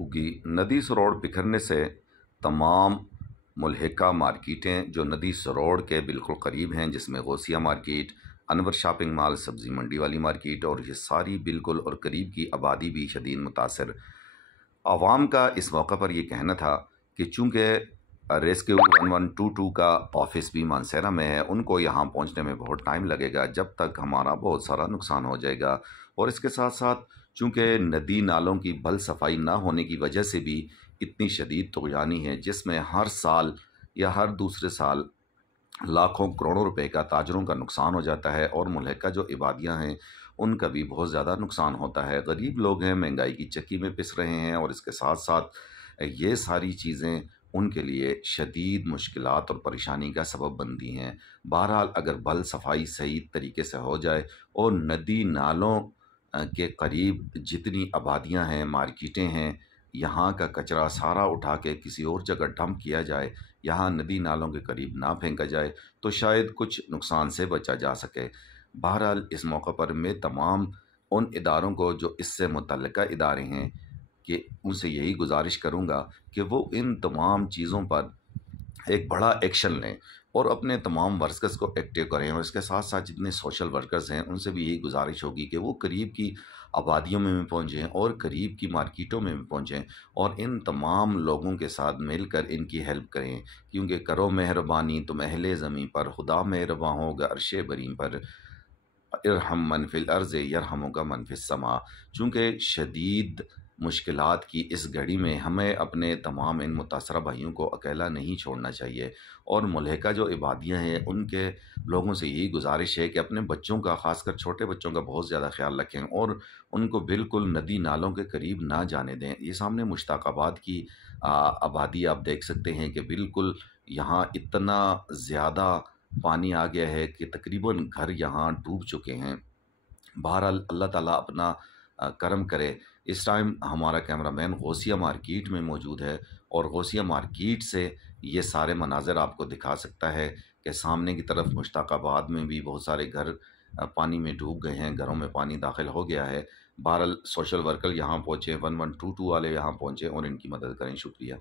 ہوگی۔ ندی سروڑ بکھرنے سے تمام ملحقہ مارکیٹیں جو ندی سروڑ کے بالکل قریب ہیں، جس میں غوثیہ مارکیٹ، انور شاپنگ مال، سبزی منڈی والی مارکیٹ اور یہ ساری بالکل اور قریب کی آبادی بھی شدید متاثر۔ عوام کا اس موقع پر یہ کہنا تھا کہ چونکہ ریسکیو 1122 کا آفس بھی مانسہرہ میں ہے، ان کو یہاں پہنچنے میں بہت ٹائم لگے گا، جب تک ہمارا بہت سارا نقصان ہو جائے گا۔ اور اس کے ساتھ ساتھ چونکہ ندی نالوں کی بھل صفائی نہ ہونے کی وجہ سے بھی اتنی شدید طغیانی ہے، جس میں ہر سال یا ہر دوسرے سال لاکھوں کروڑوں روپے کا تاجروں کا نقصان ہو جاتا ہے، اور ملحقہ جو عبادیاں ہیں ان کا بھی بہت زیادہ نقصان ہوتا ہے۔ غریب لوگ ہیں، مہنگائی کی چکی میں پس رہے ہیں، اور اس کے ساتھ ساتھ یہ ساری چیزیں ان کے لیے شدید مشکلات اور پریشانی کا سبب بنتی ہیں۔ بہرحال اگر بھل صفائی صحیح طریقے سے ہو جائے اور ندی نالوں کے قریب جتنی آبادیاں ہیں، مارکیٹیں ہیں، یہاں کا کچرا سارا اٹھا کے کسی اور جگہ ڈمپ کیا جائے، یہاں ندی نالوں کے قریب نہ پھینکا جائے، تو شاید کچھ نقصان سے بچا جا سکے۔ بہرحال اس موقع پر میں تمام ان اداروں کو جو اس سے متعلقہ ادارے ہیں کہ ان سے یہی گزارش کروں گا کہ وہ ان تمام چیزوں پر ایک بڑا ایکشن لیں اور اپنے تمام ورکرز کو ایکٹیو کریں، اور اس کے ساتھ ساتھ جتنے سوشل ورکرز ہیں ان سے بھی یہی گزارش ہوگی کہ وہ قریب کی آبادیوں میں بھی پہنچیں اور قریب کی مارکیٹوں میں بھی پہنچیں اور ان تمام لوگوں کے ساتھ مل کر ان کی ہیلپ کریں، کیونکہ کرو مہربانی تم اہل زمیں پر، خدا مہرباں ہوگا عرش بریں پر، ارحم من فی الارض یرحمک من فی السماء۔ چونکہ شدید مشکلات کی اس گھڑی میں ہمیں اپنے تمام ان متاثرہ بھائیوں کو اکیلا نہیں چھوڑنا چاہیے، اور ملحقہ جو عبادیاں ہیں ان کے لوگوں سے یہی گزارش ہے کہ اپنے بچوں کا، خاص کر چھوٹے بچوں کا بہت زیادہ خیال رکھیں اور ان کو بالکل ندی نالوں کے قریب نہ جانے دیں۔ یہ سامنے مشتاق آباد کی آبادی آپ دیکھ سکتے ہیں کہ بالکل یہاں اتنا زیادہ پانی آ گیا ہے کہ تقریباً گھر یہاں ڈوب چکے ہیں۔ بہرحال اللہ تعالیٰ اپنا کرم کرے۔ اس ٹائم ہمارا کیمرہ مین غوثیہ مارکیٹ میں موجود ہے، اور غوثیہ مارکیٹ سے یہ سارے مناظر آپ کو دکھا سکتا ہے کہ سامنے کی طرف مشتاق آباد میں بھی بہت سارے گھر پانی میں ڈوب گئے ہیں، گھروں میں پانی داخل ہو گیا ہے۔ بہرحال سوشل ورکر یہاں پہنچے، 1122 والے یہاں پہنچے اور ان کی مدد کریں۔ شکریہ۔